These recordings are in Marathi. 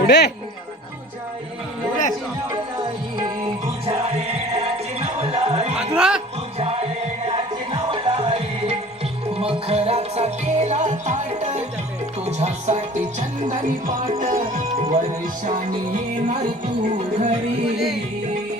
एवढे मखराचा केला ताट तुझ्यासाठी चंदनी पाट वर्षाने येणार तू घरी.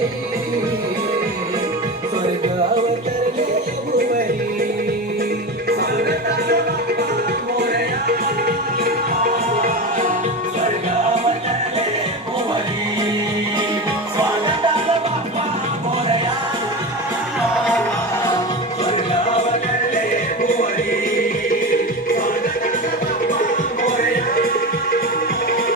Hey.